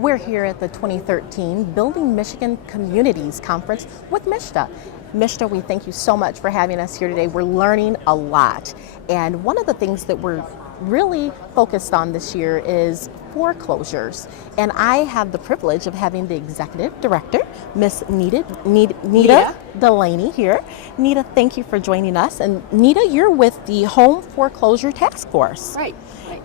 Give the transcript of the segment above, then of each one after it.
We're here at the 2013 Building Michigan Communities Conference with MSHDA. MSHDA, we thank you so much for having us here today. We're learning a lot. And one of the things that we're really focused on this year is foreclosures. And I have the privilege of having the executive director, Miss Neeta Delaney here. Neeta, thank you for joining us. And Neeta, you're with the Home Foreclosure Task Force. Right.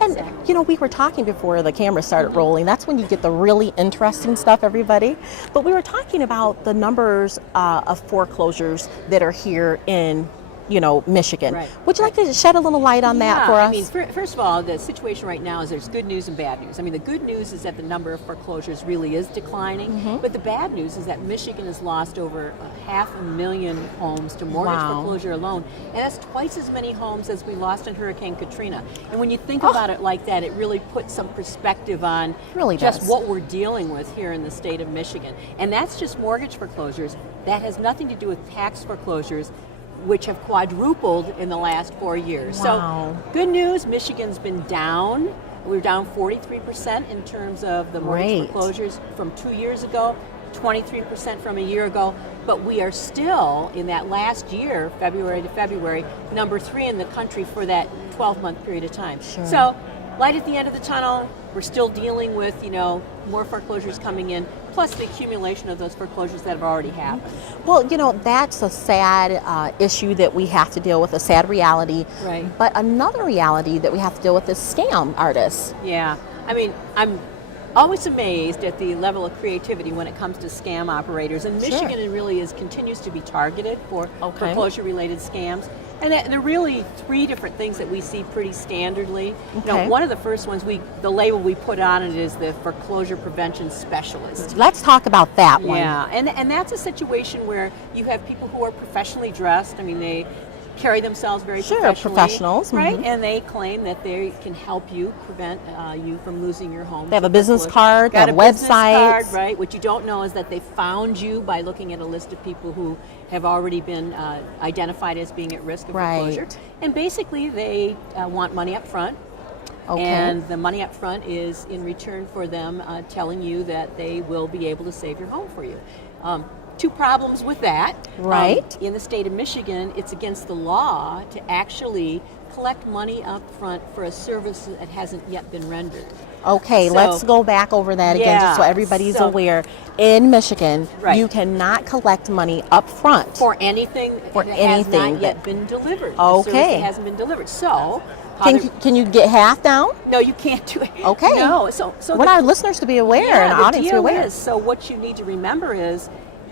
And, exactly. you know, we were talking before the camera started rolling. That's when you get the really interesting stuff, everybody. But we were talking about the numbers of foreclosures that are here in Michigan. Right. Would you like to shed a little light on that for us? I mean, first of all, the situation right now is there's good news and bad news. I mean, the good news is that the number of foreclosures really is declining, but the bad news is that Michigan has lost over 500,000 homes to mortgage foreclosure alone, and that's twice as many homes as we lost in Hurricane Katrina. And when you think about it like that, it really puts some perspective on just what we're dealing with here in the state of Michigan. And that's just mortgage foreclosures. That has nothing to do with tax foreclosures, which have quadrupled in the last 4 years. Wow. So good news, Michigan's been down. We're down 43% in terms of the mortgage foreclosures from 2 years ago, 23% from a year ago, but we are still, in that last year, February to February, number 3 in the country for that 12-month period of time. Sure. So light at the end of the tunnel. We're still dealing with, more foreclosures coming in, plus the accumulation of those foreclosures that have already happened. Well, that's a sad issue that we have to deal with, a sad reality. Right. But another reality that we have to deal with is scam artists. Yeah. I mean, I'm always amazed at the level of creativity when it comes to scam operators. And Michigan really continues to be targeted for foreclosure-related scams. And there are really 3 different things that we see pretty standardly. Okay. One of the first ones, the label we put on it is the foreclosure prevention specialist. Let's talk about that one. Yeah, and that's a situation where you have people who are professionally dressed. I mean, they carry themselves very professionals, right? And they claim that they can help you prevent you from losing your home. They have a business card, they have a business website. card, right? What you don't know is that they found you by looking at a list of people who have already been identified as being at risk of foreclosure. And basically, they want money up front. Okay. And the money up front is in return for them telling you that they will be able to save your home for you. 2 problems with that. Right. In the state of Michigan, it's against the law to actually collect money up front for a service that hasn't yet been rendered. Okay, let's go back over that again just so everybody's aware. In Michigan, you cannot collect money up front for anything that has not yet been delivered. Okay. The service that hasn't been delivered. So can you get half down? No, you can't do it. Okay. No. So want our listeners to be aware and our audience to be aware. So what you need to remember is,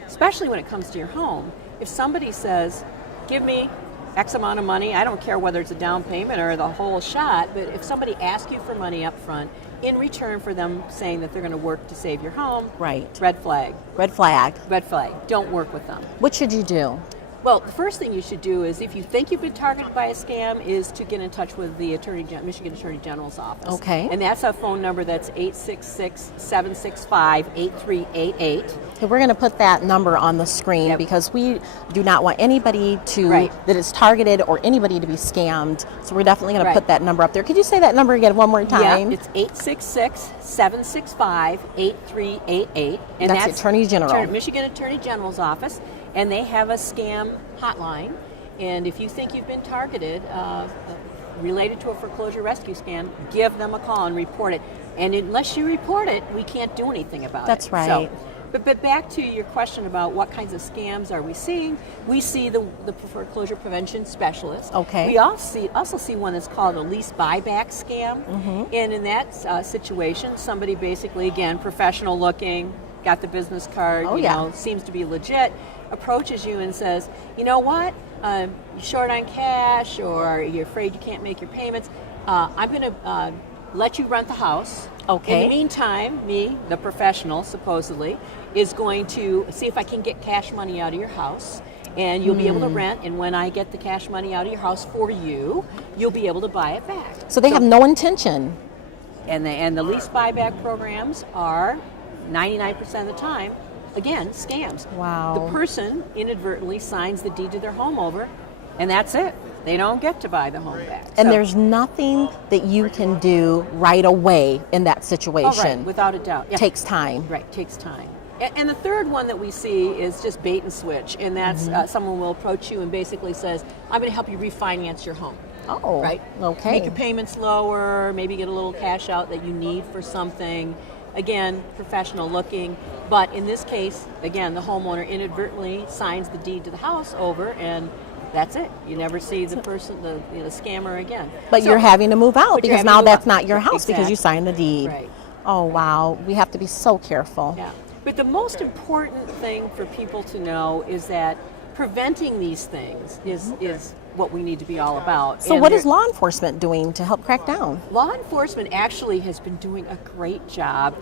especially when it comes to your home, if somebody says, give me X amount of money, I don't care whether it's a down payment or the whole shot, but if somebody asks you for money up front in return for them saying that they're going to work to save your home, red flag. Red flag. Red flag. Don't work with them. What should you do? Well, the first thing you should do is, if you think you've been targeted by a scam, is to get in touch with the Michigan Attorney General's office. Okay. And that's a phone number that's 866-765-8388. Okay, we're going to put that number on the screen because we do not want anybody that is targeted or anybody to be scammed. So we're definitely going to put that number up there. Could you say that number again one more time? Yeah, it's 866-765-8388. And that's the Attorney General. Michigan Attorney General's office. And they have a scam hotline. And if you think you've been targeted related to a foreclosure rescue scam, give them a call and report it. And unless you report it, we can't do anything about it. That's right. So, but back to your question about what kinds of scams are we seeing, we see the foreclosure prevention specialist. Okay. We also see one that's called a lease buyback scam. And in that situation, somebody basically, again, professional looking, got the business card, seems to be legit, approaches you and says, you know what, you're short on cash or you're afraid you can't make your payments, I'm going to let you rent the house. Okay. In the meantime, me, the professional, supposedly, is going to see if I can get cash money out of your house. And you'll be able to rent, and when I get the cash money out of your house for you, you'll be able to buy it back. So they have no intention. And the lease buyback programs are 99% of the time, again, scams. Wow. The person inadvertently signs the deed to their home over, and that's it. they don't get to buy the home back. And So- there's nothing that you can do right away in that situation. Oh, right, without a doubt. Yeah. Takes time. Right, takes time. And the third one that we see is just bait and switch, and that's someone will approach you and basically says, I'm going to help you refinance your home. Oh, Right? okay. Make your payments lower, maybe get a little cash out that you need for something. Again, professional looking. But in this case, again, the homeowner inadvertently signs the deed to the house over, and that's it. You never see the person, the scammer again. But So- you're having to move out but you're because having to now move that's out. not your house because you Exactly. signed the deed. Right. Oh, wow. We have to be so careful. Yeah. But the most important thing for people to know is that preventing these things is what we need to be all about. So And what there- is law enforcement doing to help crack down? Law enforcement actually has been doing a great job.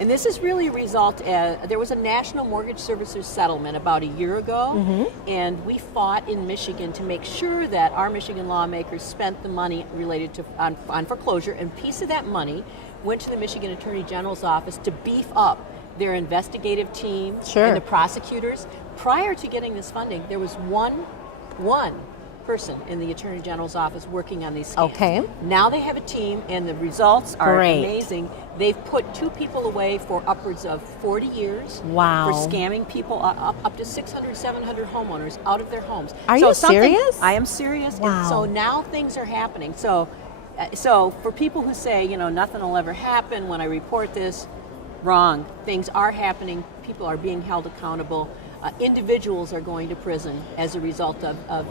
And this is really a result. There was a national mortgage servicers settlement about a year ago, and we fought in Michigan to make sure that our Michigan lawmakers spent the money related to on foreclosure, and a piece of that money went to the Michigan Attorney General's office to beef up their investigative team Sure. and the prosecutors. Prior to getting this funding, there was one person in the Attorney General's office working on these scams. Okay. Now they have a team, and the results are Great. amazing. They've put 2 people away for upwards of 40 years Wow. for scamming people, up to 600, 700 homeowners out of their homes. Are you something- serious? I am serious. Wow. And so now things are happening. So for people who say, nothing will ever happen when I report this, wrong. Things are happening. People are being held accountable. Individuals are going to prison as a result of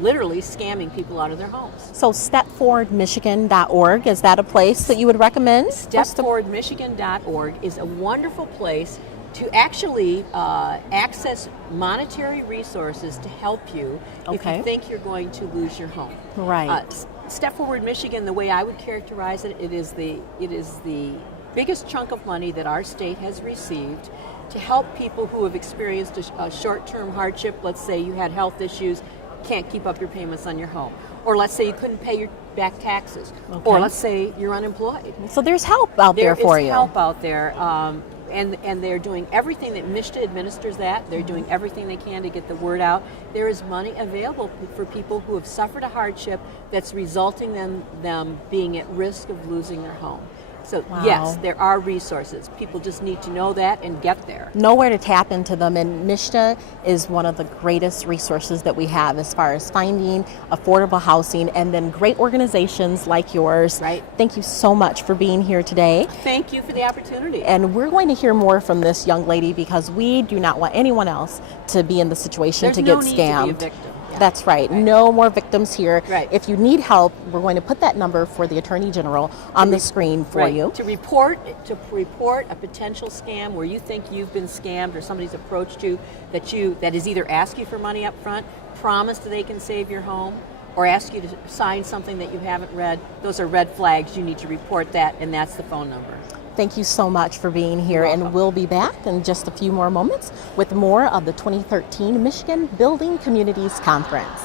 literally scamming people out of their homes. So stepforwardmichigan.org, is that a place that you would recommend? StepForwardMichigan.org is a wonderful place to actually access monetary resources to help you if Okay. you think you're going to lose your home. Right. Step Forward Michigan, the way I would characterize it, it is the biggest chunk of money that our state has received to help people who have experienced a short-term hardship. Let's say you had health issues, can't keep up your payments on your home. Or let's say you couldn't pay your back taxes. Okay. Or let's say you're unemployed. So there's help out there for you. There is help out there. And they're doing everything that MSHDA administers that. They're doing everything they can to get the word out. There is money available for people who have suffered a hardship that's resulting in them being at risk of losing their home. So Wow. yes, there are resources. People just need to know that and get there. Know where to tap into them, and MSHDA is one of the greatest resources that we have as far as finding affordable housing, and then great organizations like yours. Right. Thank you so much for being here today. Thank you for the opportunity. And we're going to hear more from this young lady because we do not want anyone else to be in the situation There's to no get need scammed. to be a victim. Yeah. That's right. No more victims here. Right. If you need help, we're going to put that number for the Attorney General on the screen for Right. you. To report a potential scam where you think you've been scammed or somebody's approached you that is either ask you for money up front, promise that they can save your home, or ask you to sign something that you haven't read. Those are red flags. You need to report that, and that's the phone number. Thank you so much for being here, You're and welcome. we'll be back in just a few more moments with more of the 2013 Michigan Building Communities Conference.